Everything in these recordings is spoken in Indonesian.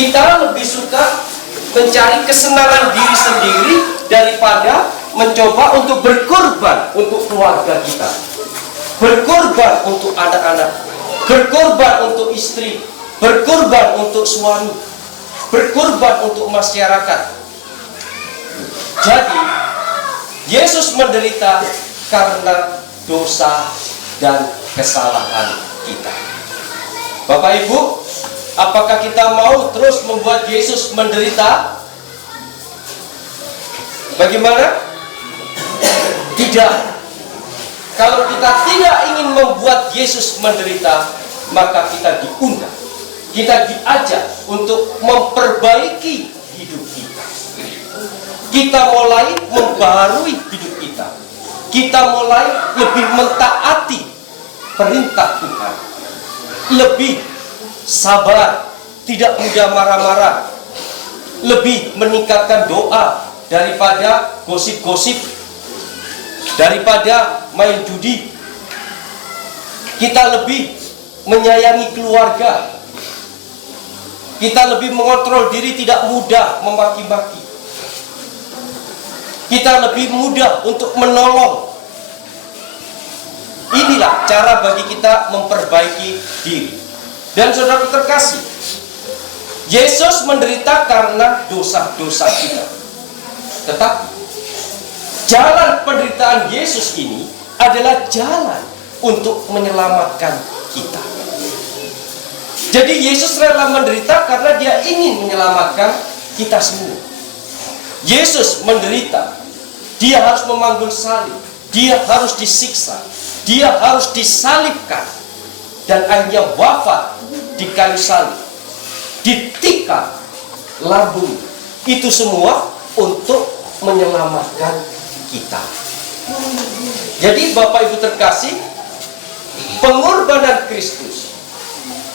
Kita lebih suka mencari kesenangan diri sendiri daripada mencoba untuk berkorban untuk keluarga kita, berkorban untuk anak-anak, berkorban untuk istri, berkorban untuk suami, berkorban untuk masyarakat. Jadi Yesus menderita karena dosa dan kesalahan kita. Bapak Ibu, apakah kita mau terus membuat Yesus menderita? Bagaimana? Tidak. Kalau kita tidak ingin membuat Yesus menderita, maka kita diundang, kita diajak untuk memperbaiki hidup kita. Kita mulai membaharui hidup kita. Kita mulai lebih mentaati perintah Tuhan, lebih sabar, tidak mudah marah-marah, lebih meningkatkan doa daripada gosip-gosip, daripada main judi. Kita lebih menyayangi keluarga, kita lebih mengontrol diri, tidak mudah memaki-maki, kita lebih mudah untuk menolong. Inilah cara bagi kita memperbaiki diri. Dan saudara terkasih, Yesus menderita karena dosa-dosa kita. Tetapi jalan penderitaan Yesus ini adalah jalan untuk menyelamatkan kita. Jadi Yesus rela menderita karena Dia ingin menyelamatkan kita semua. Yesus menderita, Dia harus memanggul salib, Dia harus disiksa, Dia harus disalibkan, dan akhirnya wafat di kayu salib, ditikam lambung. Itu semua untuk menyelamatkan kita. Jadi Bapak Ibu terkasih, pengorbanan Kristus,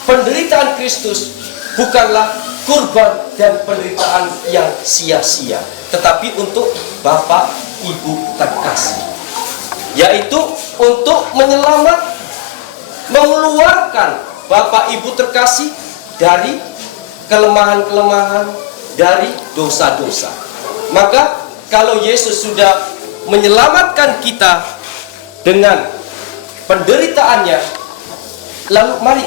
penderitaan Kristus bukanlah kurban dan penderitaan yang sia-sia, tetapi untuk Bapak Ibu terkasih, yaitu untuk mengeluarkan Bapak Ibu terkasih dari kelemahan-kelemahan, dari dosa-dosa. Maka kalau Yesus sudah menyelamatkan kita dengan penderitaannya, lalu mari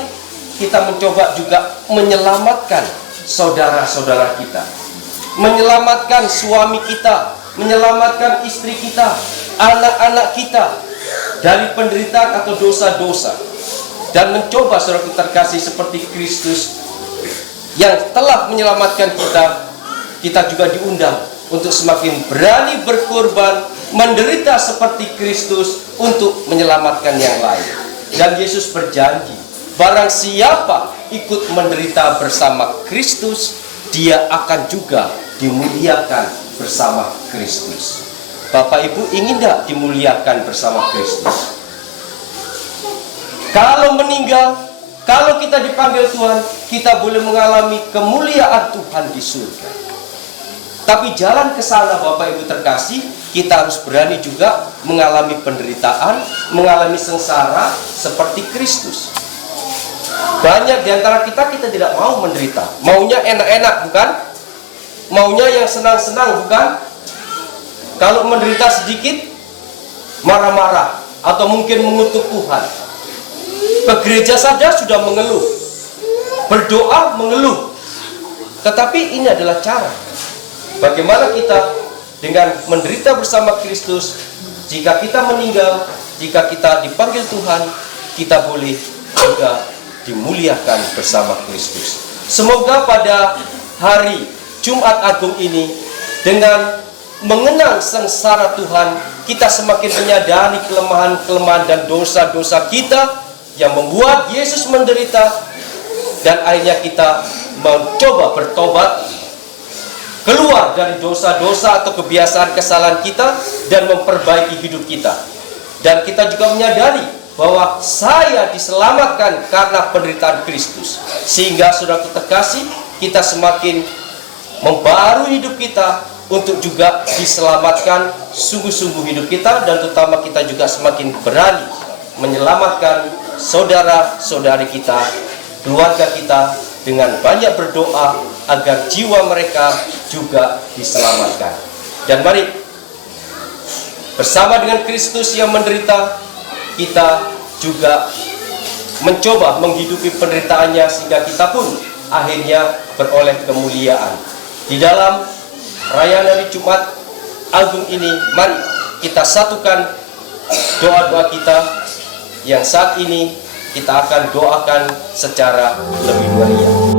kita mencoba juga menyelamatkan saudara-saudara kita, menyelamatkan suami kita, menyelamatkan istri kita, anak-anak kita dari penderitaan atau dosa-dosa. Dan mencoba saudara terkasih seperti Kristus yang telah menyelamatkan kita, kita juga diundang untuk semakin berani berkorban, menderita seperti Kristus untuk menyelamatkan yang lain. Dan Yesus berjanji, barang siapa ikut menderita bersama Kristus, dia akan juga dimuliakan bersama Kristus. Bapak Ibu ingin tidak dimuliakan bersama Kristus? Kalau meninggal, kalau kita dipanggil Tuhan, kita boleh mengalami kemuliaan Tuhan di surga. Tapi jalan ke sana Bapak Ibu terkasih, kita harus berani juga mengalami penderitaan, mengalami sengsara seperti Kristus. Banyak di antara kita tidak mau menderita. Maunya enak-enak, bukan? Maunya yang senang-senang, bukan? Kalau menderita sedikit, marah-marah, atau mungkin mengutuk Tuhan. Ke gereja saja sudah mengeluh, berdoa mengeluh. Tetapi ini adalah cara bagaimana kita dengan menderita bersama Kristus. Jika kita meninggal, jika kita dipanggil Tuhan, kita boleh juga dimuliakan bersama Kristus. Semoga pada hari Jumat Agung ini, dengan mengenang sengsara Tuhan, kita semakin menyadari kelemahan-kelemahan dan dosa-dosa kita yang membuat Yesus menderita, dan akhirnya kita mencoba bertobat, keluar dari dosa-dosa atau kebiasaan kesalahan kita, dan memperbaiki hidup kita. Dan kita juga menyadari bahwa saya diselamatkan karena penderitaan Kristus, sehingga saudara terkasih, kita semakin membaharui hidup kita untuk juga diselamatkan sungguh-sungguh hidup kita, dan terutama kita juga semakin berani menyelamatkan saudara-saudari kita, keluarga kita, dengan banyak berdoa agar jiwa mereka juga diselamatkan. Dan mari bersama dengan Kristus yang menderita, kita juga mencoba menghidupi penderitaannya sehingga kita pun akhirnya beroleh kemuliaan. Di dalam perayaan hari Jumat Agung ini, mari kita satukan doa-doa kita yang saat ini kita akan doakan secara lebih meriah.